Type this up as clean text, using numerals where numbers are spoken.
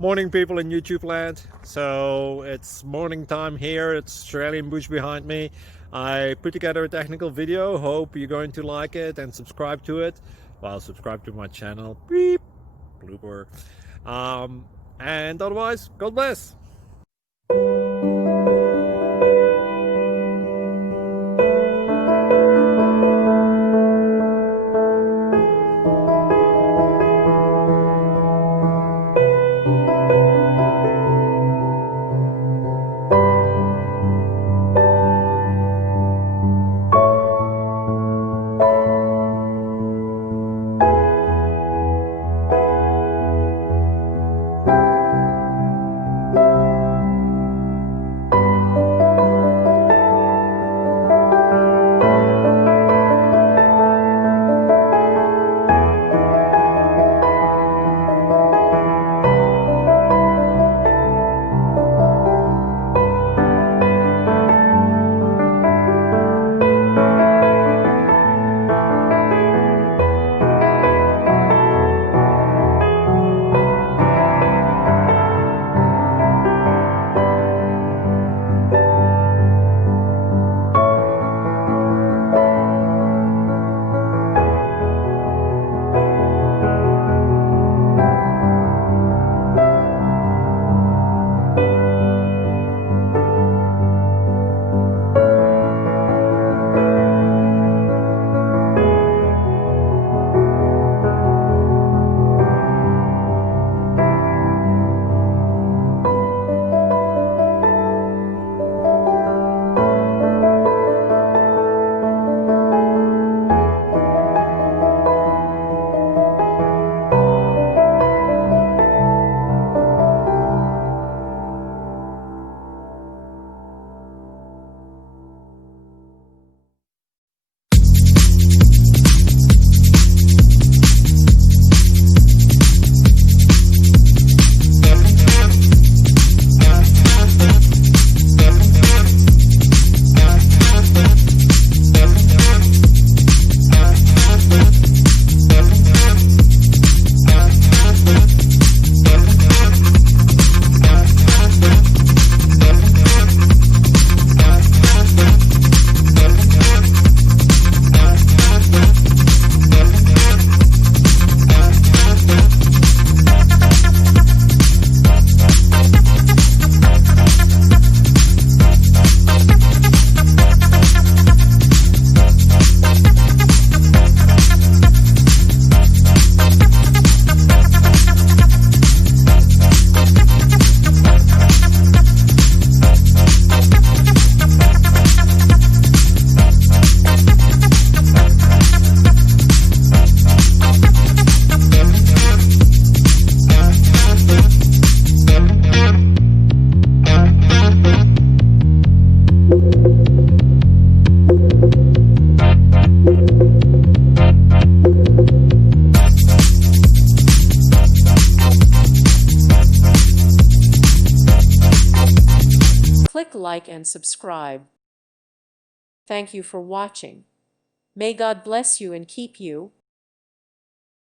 Morning, people in YouTube land. So it's morning time here. It's Australian bush behind me. I put together a technical video. Hope you're going to like it and subscribe to it. Well, subscribe to my channel. Beep. Blooper. And otherwise, God bless. Click like and subscribe. Thank you for watching. May God bless you and keep you.